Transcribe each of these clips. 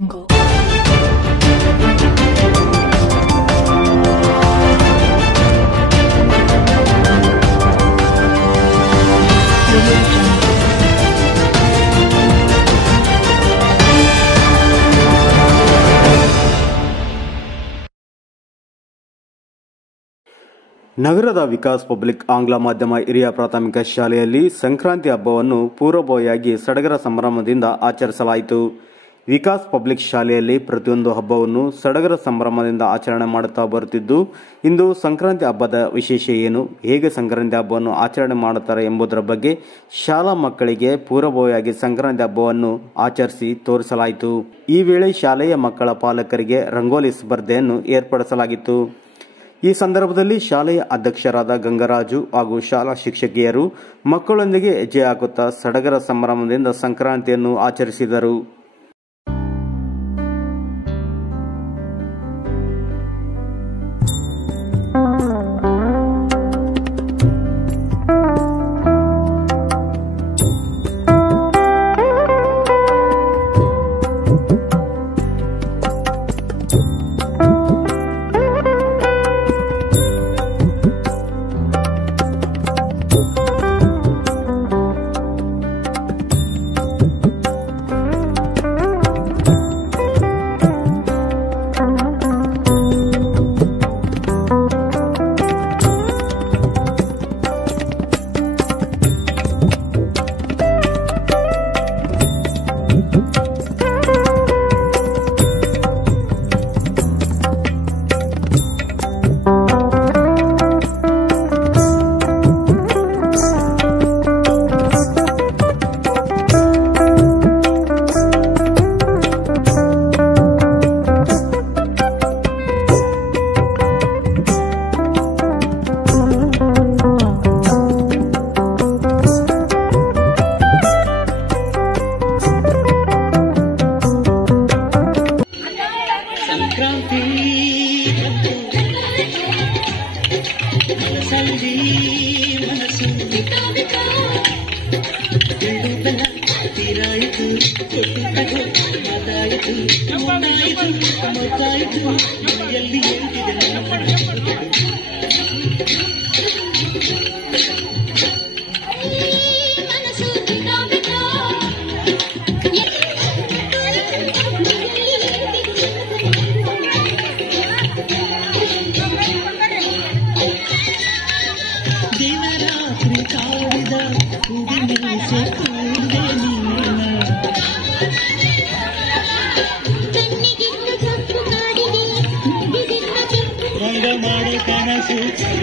ನಗರದ ವಿಕಾಸ್ ಪಬ್ಲಿಕ್ ಆಂಗ್ಲ ಮಾಧ್ಯಮ ಹಿರಿಯ ಪ್ರಾಥಮಿಕ ಶಾಲೆಯಲ್ಲಿ ಸಂಕ್ರಾಂತಿ ಹಬ್ಬವನ್ನು ಪೂರ್ವಭಾವಿಯಾಗಿ ಸಡಗರ ಸಂಭ್ರಮದಿಂದ ಆಚರಿಸಲಾಯಿತು. ವಿಕಾಸ್ ಪಬ್ಲಿಕ್ ಶಾಲೆಯಲ್ಲಿ ಪ್ರತಿಯೊಂದು ಹಬ್ಬವನ್ನು ಸಡಗರ ಸಂಭ್ರಮದಿಂದ ಆಚರಣೆ ಮಾಡುತ್ತಾ ಬರುತ್ತಿದ್ದು, ಇಂದು ಸಂಕ್ರಾಂತಿ ಹಬ್ಬದ ವಿಶೇಷ ಏನು, ಹೇಗೆ ಸಂಕ್ರಾಂತಿ ಹಬ್ಬವನ್ನು ಆಚರಣೆ ಮಾಡುತ್ತಾರೆ ಎಂಬುದರ ಬಗ್ಗೆ ಶಾಲಾ ಮಕ್ಕಳಿಗೆ ಪೂರ್ವಭಾವಿಯಾಗಿ ಸಂಕ್ರಾಂತಿ ಹಬ್ಬವನ್ನು ಆಚರಿಸಿ ತೋರಿಸಲಾಯಿತು. ಈ ವೇಳೆ ಶಾಲೆಯ ಮಕ್ಕಳ ಪಾಲಕರಿಗೆ ರಂಗೋಲಿ ಸ್ಪರ್ಧೆಯನ್ನು ಏರ್ಪಡಿಸಲಾಗಿತ್ತು. ಈ ಸಂದರ್ಭದಲ್ಲಿ ಶಾಲೆಯ ಅಧ್ಯಕ್ಷರಾದ ಗಂಗರಾಜು ಹಾಗೂ ಶಾಲಾ ಶಿಕ್ಷಕಿಯರು ಮಕ್ಕಳೊಂದಿಗೆ ಹೆಜ್ಜೆ ಹಾಕುತ್ತಾ ಸಡಗರ ಸಂಭ್ರಮದಿಂದ ಸಂಕ್ರಾಂತಿಯನ್ನು ಆಚರಿಸಿದರು.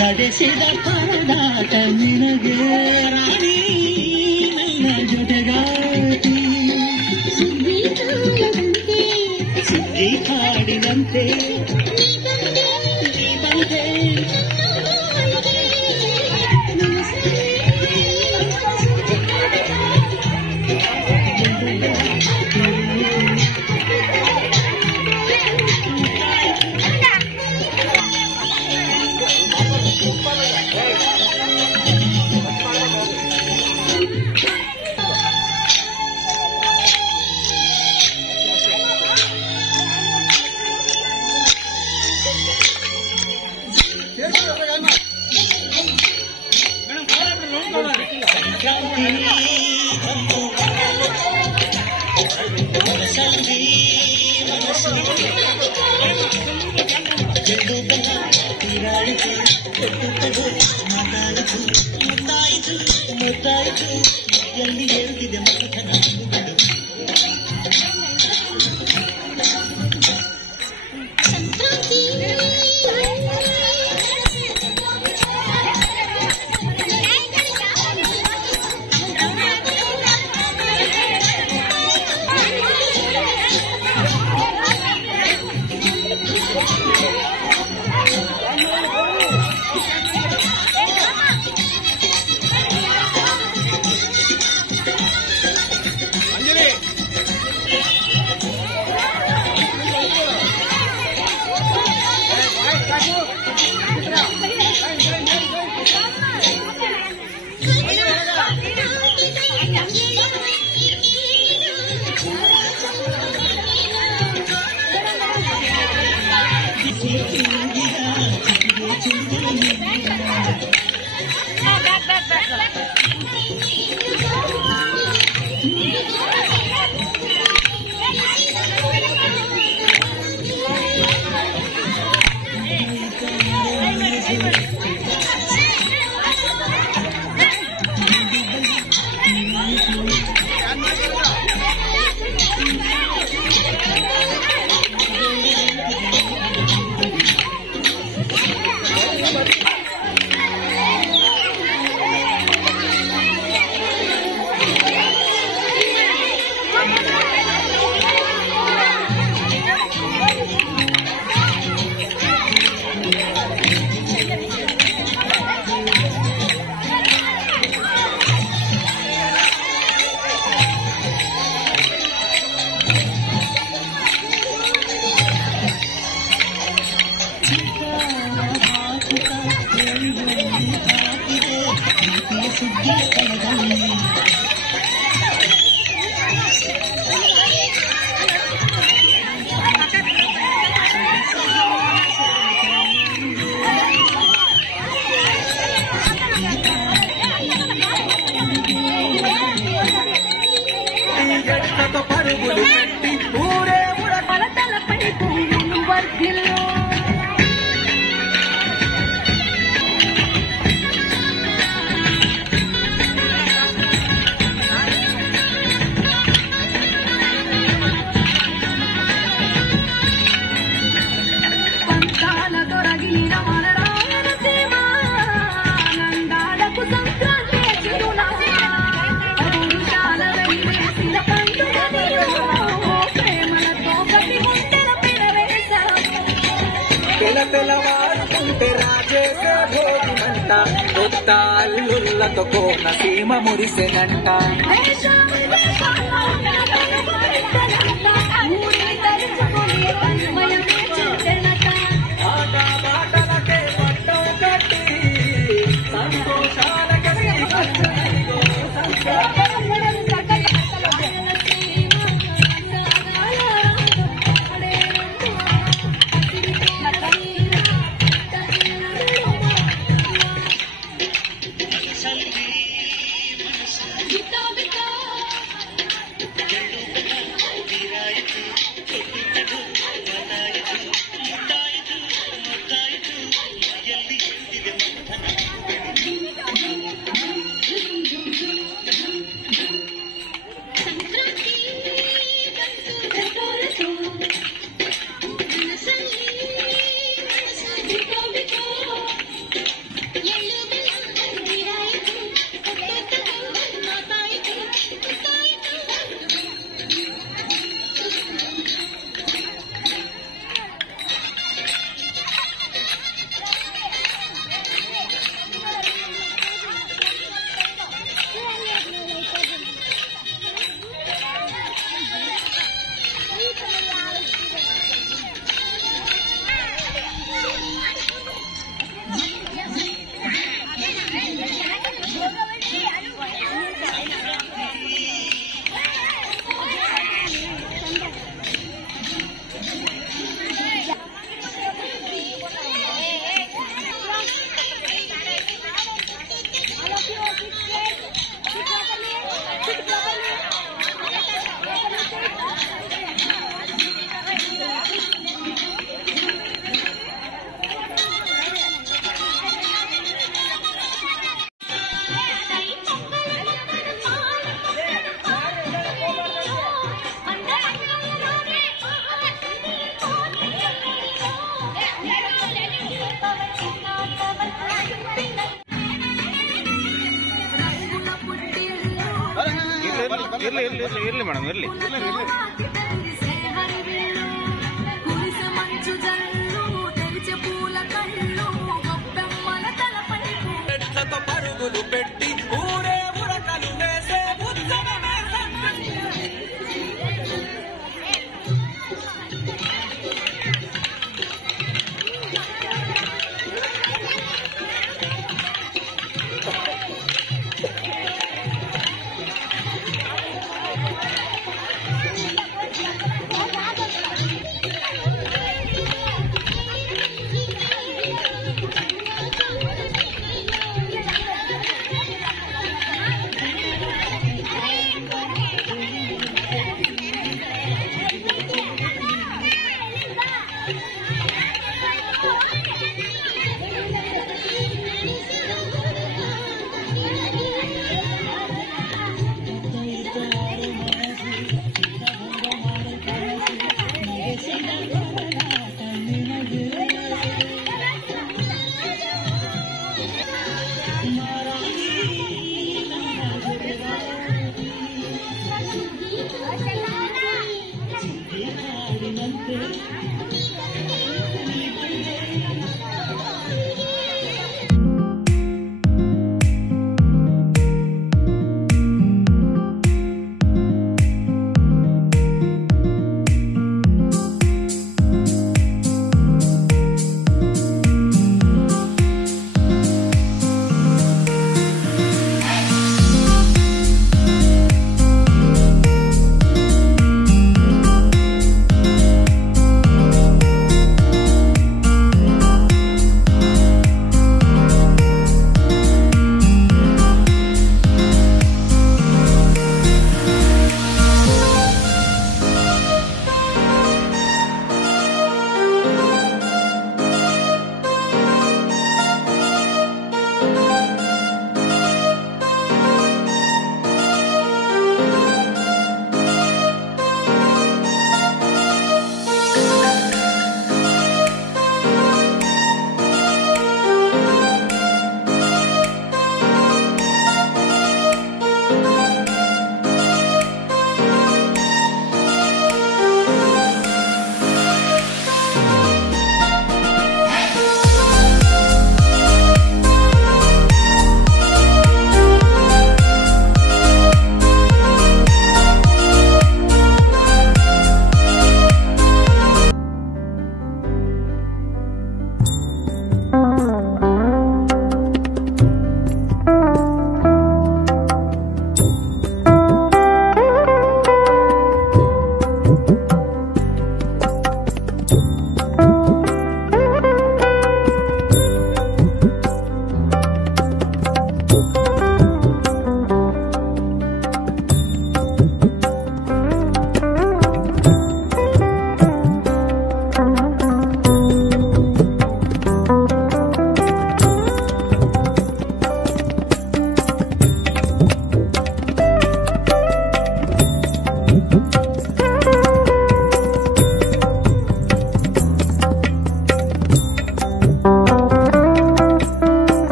ನಡೆಸಿದ ಪರದಾಟ ನಿನಗೆ ರಾಣಿ ನನ್ನ ಜೊತೆಗಾತಿ ಸುದ್ದಿ ಹಾಡಿನಂತೆ ಬಂದೆ ಎಲ್ಲಿ ಹೇಳ್ತಿದೆ పిలవాడుకుంటే రాజేసే భోగిమంట కొత్త అల్లుళ్ళతో కోన సీమ మురిసెనంట ఆట బాటలకే పట్టం కట్టి సంతోషాలకే ಇರ್ಲಿ ಮೇಡಮ್ ಇರ್ಲಿ పరుగులు పెట్టి ఊరే ఉరకలు వేసే ఉత్సవమే ಹಾಡಿದಂತೆ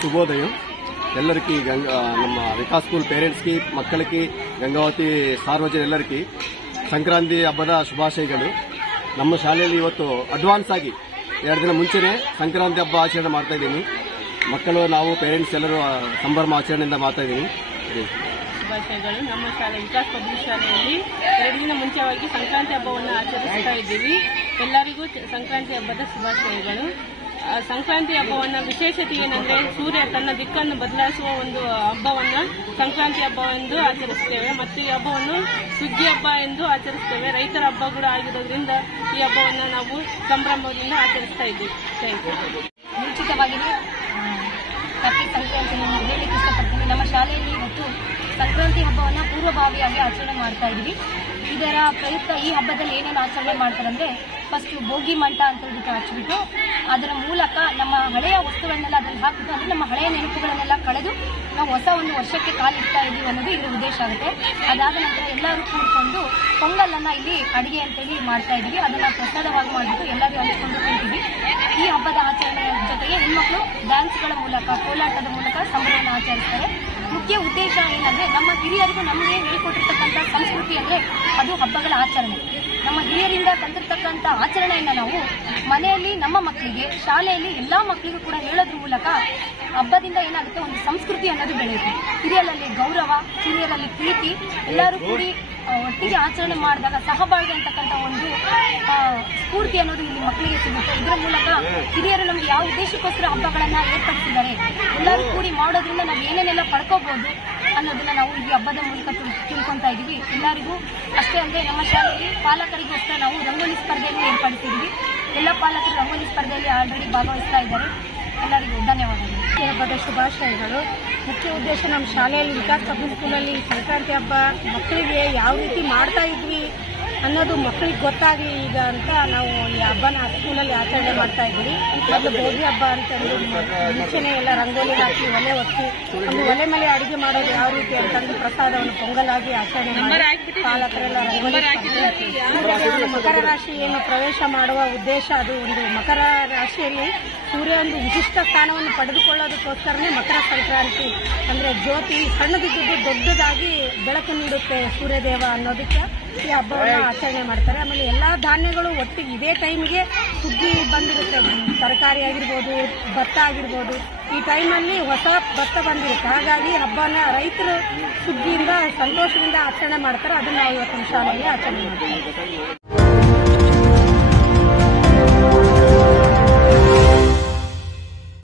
శుభోదయం. ಎಲ್ಲರಿకీ ನಮ್ಮ ವಿಕಾಸ್ ಸ್ಕೂಲ್ ಪೇರೆಂಟ್ಸ್ಗೆ ಮಕ್ಕಳಿಗೆ ಗಂಗಾವತಿ ಸಾರ್ವಜನಿಕರಿಗೆ ಸಂಕ್ರಾಂತಿ ಹಬ್ಬದ ಶುಭಾಶಯಗಳು. ನಮ್ಮ ಶಾಲೆಯಲ್ಲಿ ಇವತ್ತು ಅಡ್ವಾನ್ಸ್ ಆಗಿ 2 ದಿನ ಮುಂಚೆನೇ ಸಂಕ್ರಾಂತಿ ಹಬ್ಬ ಆಚರಣೆ ಮಾಡ್ತಾ ಇದ್ದೀನಿ. ಮಕ್ಕಳು ನಾವು ಪೇರೆಂಟ್ಸ್ ಎಲ್ಲರೂ ಸಂಭ್ರಮ ಆಚರಣೆಯಿಂದ ಮಾಡ್ತಾ ಇದ್ದೀನಿ. ಶುಭಾಶಯಗಳು. ನಮ್ಮ ಶಾಲೆ ವಿಕಾಸ್ ಪಬ್ಲಿಕ್ ಶಾಲೆಯಲ್ಲಿ 2 ದಿನ ಮುಂಚೆವಾಗಿ ಸಂಕ್ರಾಂತಿ ಹಬ್ಬವನ್ನು ಆಚರಿಸ್ತಾ ಇದ್ದೀವಿ. ಎಲ್ಲರಿಗೂ ಸಂಕ್ರಾಂತಿ ಹಬ್ಬದ ಶುಭಾಶಯಗಳು. ಸಂಕ್ರಾಂತಿ ಹಬ್ಬವನ್ನ ವಿಶೇಷತೆ ಏನಂದ್ರೆ ಸೂರ್ಯ ತನ್ನ ದಿಕ್ಕನ್ನು ಬದಲಾಯಿಸುವ ಒಂದು ಹಬ್ಬವನ್ನ ಸಂಕ್ರಾಂತಿ ಹಬ್ಬ ಎಂದು ಆಚರಿಸುತ್ತೇವೆ ಮತ್ತು ಈ ಹಬ್ಬವನ್ನು ಸುಗ್ಗಿ ಹಬ್ಬ ಎಂದು ಆಚರಿಸುತ್ತೇವೆ. ರೈತರ ಹಬ್ಬ ಕೂಡ ಆಗಿರೋದ್ರಿಂದ ಈ ಹಬ್ಬವನ್ನು ನಾವು ಸಂಭ್ರಮದಿಂದ ಆಚರಿಸ್ತಾ ಇದ್ದೀವಿ. ಮುಂಚಿತವಾಗಿ ಹ್ಯಾಪಿ ಸಂಕ್ರಾಂತಿಯನ್ನು ಹೇಳಲಿಕ್ಕೆ ಇಷ್ಟಪಡ್ತೀನಿ. ನಮ್ಮ ಶಾಲೆಯಲ್ಲಿ ಇವತ್ತು ಸಂಕ್ರಾಂತಿ ಹಬ್ಬವನ್ನು ಪೂರ್ವಭಾವಿಯಾಗಿ ಆಚರಣೆ ಮಾಡ್ತಾ ಇದ್ದೀವಿ. ಇದರ ಪ್ರಯುಕ್ತ ಈ ಹಬ್ಬದಲ್ಲಿ ಏನೇನು ಆಚರಣೆ ಮಾಡ್ತಾರೆ ಅಂದರೆ ಫಸ್ಟ್ ಭೋಗಿ ಮಂಟ ಅಂತ ಇದಕ್ಕೆ ಹಚ್ಚಿಬಿಟ್ಟು ಅದರ ಮೂಲಕ ನಮ್ಮ ಹಳೆಯ ವಸ್ತುಗಳನ್ನೆಲ್ಲ ಅದರಲ್ಲಿ ಹಾಕಿಬಿಟ್ಟು ಅಂದರೆ ನಮ್ಮ ಹಳೆಯ ನೆನಪುಗಳನ್ನೆಲ್ಲ ಕಳೆದು ನಾವು ಹೊಸ ಒಂದು ವರ್ಷಕ್ಕೆ ಕಾಲಿಡ್ತಾ ಇದ್ದೀವಿ ಅನ್ನೋದು ಇದರ ಉದ್ದೇಶ ಆಗುತ್ತೆ. ಅದಾದ ನಂತರ ಎಲ್ಲರೂ ಕೂಡಿಕೊಂಡು ಪೊಂಗಲನ್ನು ಇಲ್ಲಿ ಅಡುಗೆ ಅಂತೇಳಿ ಮಾಡ್ತಾ ಇದ್ದೀವಿ. ಅದನ್ನು ಪ್ರಸಾದವಾಗಿ ಮಾಡಿಬಿಟ್ಟು ಎಲ್ಲರೂ ಹಂಚ್ಕೊಂಡು ಕೂರ್ತೀವಿ. ಈ ಹಬ್ಬದ ಆಚರಣೆಯ ಜೊತೆಗೆ ಹೆಣ್ಮಕ್ಳು ಡ್ಯಾನ್ಸ್ಗಳ ಮೂಲಕ ಕೋಲಾಟದ ಮೂಲಕ ಸಂಭ್ರಮವನ್ನು ಆಚರಿಸ್ತಾರೆ. ಮುಖ್ಯ ಉದ್ದೇಶ ಏನಂದರೆ ನಮ್ಮ ಹಿರಿಯರಿಗೂ ನಮಗೆ ಹೇಳಿಕೊಟ್ಟಿರ್ತಕ್ಕಂಥ ಸಂಸ್ಕೃತಿ ಅಂದರೆ ಅದು ಹಬ್ಬಗಳ ಆಚರಣೆ. ನಮ್ಮ ಹಿರಿಯರಿಂದ ತಂದಿರ್ತಕ್ಕಂಥ ಆಚರಣೆಯನ್ನು ನಾವು ಮನೆಯಲ್ಲಿ ನಮ್ಮ ಮಕ್ಕಳಿಗೆ, ಶಾಲೆಯಲ್ಲಿ ಎಲ್ಲ ಮಕ್ಕಳಿಗೂ ಕೂಡ ಹೇಳೋದ್ರ ಮೂಲಕ ಹಬ್ಬದಿಂದ ಏನಾಗುತ್ತೆ ಒಂದು ಸಂಸ್ಕೃತಿ ಅನ್ನೋದು ಬೆಳೆಯುತ್ತೆ. ಹಿರಿಯರಲ್ಲಿ ಗೌರವ, ಹಿರಿಯರಲ್ಲಿ ಪ್ರೀತಿ, ಎಲ್ಲರೂ ಕೂಡಿ ಒಟ್ಟಿಗೆ ಆಚರಣೆ ಮಾಡಿದಾಗ ಸಹಬಾಳ್ವೆ ಅಂತಕ್ಕಂಥ ಒಂದು ಸ್ಫೂರ್ತಿ ಅನ್ನೋದು ಇಲ್ಲಿ ಮಕ್ಕಳಿಗೆ ಸಿಗುತ್ತೆ. ಇದರ ಮೂಲಕ ಹಿರಿಯರು ನಮಗೆ ಯಾವ ಉದ್ದೇಶಕ್ಕೋಸ್ಕರ ಹಬ್ಬಗಳನ್ನು ಏರ್ಪಡಿಸಿದ್ದಾರೆ, ಎಲ್ಲರೂ ಕೂಡಿ ಮಾಡೋದ್ರಿಂದ ನಾವು ಏನೇನೆಲ್ಲ ಪಡ್ಕೋಬಹುದು ಅನ್ನೋದನ್ನ ನಾವು ಈ ಹಬ್ಬದ ಮೂಲಕ ತಿಳ್ಕೊತಾ ಇದ್ದೀವಿ. ಎಲ್ಲರಿಗೂ ಅಷ್ಟೇ ಅಂದರೆ ನಮ್ಮ ಶಾಲೆಯಲ್ಲಿ ಪಾಲಕರಿಗೋಸ್ಕರ ನಾವು ರಂಗೋಲಿ ಸ್ಪರ್ಧೆಯನ್ನು ಏರ್ಪಡಿಸಿದ್ದೀವಿ. ಎಲ್ಲ ಪಾಲಕರು ರಂಗೋಲಿ ಸ್ಪರ್ಧೆಯಲ್ಲಿ ಆಲ್ರೆಡಿ ಭಾಗವಹಿಸ್ತಾ ಇದ್ದಾರೆ. ಎಲ್ಲರಿಗೂ ಧನ್ಯವಾದಗಳು. ಹಬ್ಬದ ಶುಭಾಶಯಗಳು. ಮುಖ್ಯ ಉದ್ದೇಶ ನಮ್ಮ ಶಾಲೆಯಲ್ಲಿ ವಿಕಾಸ್ ಪಬ್ಲಿಕ್ ಸ್ಕೂಲಲ್ಲಿ ಸಂಕ್ರಾಂತಿ ಹಬ್ಬ ಮಕ್ಕಳಿಗೆ ಯಾವ ರೀತಿ ಮಾಡ್ತಾ ಇದ್ವಿ ಅನ್ನೋದು ಮಕ್ಕಳಿಗೆ ಗೊತ್ತಾಗಲಿ ಈಗ ಅಂತ ನಾವು ಈ ಹಬ್ಬನ ಸ್ಕೂಲಲ್ಲಿ ಆಚರಣೆ ಮಾಡ್ತಾ ಇದ್ದೀವಿ. ಮೊದಲು ಭೋಗಿ ಹಬ್ಬ ಅಂತಂದು ಮುಂಚೆನೇ ಎಲ್ಲ ರಂಗೋಲಿ ಹಾಕಿ ಒಲೆ ಹೊತ್ತಿ ಒಂದು ಒಲೆ ಮೇಲೆ ಅಡುಗೆ ಮಾಡೋದು ಯಾವ ರೀತಿ ಅಂತಂದು ಪ್ರಸಾದವನ್ನು ಪೊಂಗಲಾಗಿ ಆಚರಣೆ ಮಾಡಿ ಪಾಲಕರೆಲ್ಲ ರಂಗೋಲಿ ಸೂರ್ಯದೇವನ ಮಕರ ರಾಶಿ ಏನು ಪ್ರವೇಶ ಮಾಡುವ ಉದ್ದೇಶ ಅದು ಒಂದು ಮಕರ ರಾಶಿಯಲ್ಲಿ ಸೂರ್ಯ ಒಂದು ವಿಶಿಷ್ಟ ಸ್ಥಾನವನ್ನು ಪಡೆದುಕೊಳ್ಳೋದಕ್ಕೋಸ್ಕರನೇ ಮಕರ ಸಂಕ್ರಾಂತಿ ಅಂದ್ರೆ ಜ್ಯೋತಿ ಸಣ್ಣದಿದ್ದು ದೊಡ್ಡದಾಗಿ ಬೆಳಕು ನೀಡುತ್ತೆ ಸೂರ್ಯದೇವ ಅನ್ನೋದಕ್ಕೆ ಈ ಹಬ್ಬವನ್ನು ಆಚರಣೆ ಮಾಡ್ತಾರೆ. ಆಮೇಲೆ ಎಲ್ಲಾ ಧಾನ್ಯಗಳು ಒಟ್ಟಿಗೆ ಇದೇ ಟೈಮ್ಗೆ ಸುಗ್ಗಿ ಬಂದಿರುತ್ತೆ. ತರಕಾರಿ ಆಗಿರ್ಬೋದು, ಭತ್ತ ಆಗಿರ್ಬೋದು, ಈ ಟೈಮಲ್ಲಿ ಹೊಸ ಭತ್ತ ಬಂದಿರುತ್ತೆ. ಹಾಗಾಗಿ ಹಬ್ಬನ ರೈತರು ಸುಗ್ಗಿಯಿಂದ ಸಂತೋಷದಿಂದ ಆಚರಣೆ ಮಾಡ್ತಾರೆ. ಅದನ್ನ ನಾವು ಇವತ್ತು ಶಾಲೆಯಲ್ಲಿ ಆಚರಣೆ ಮಾಡ್ತೀವಿ.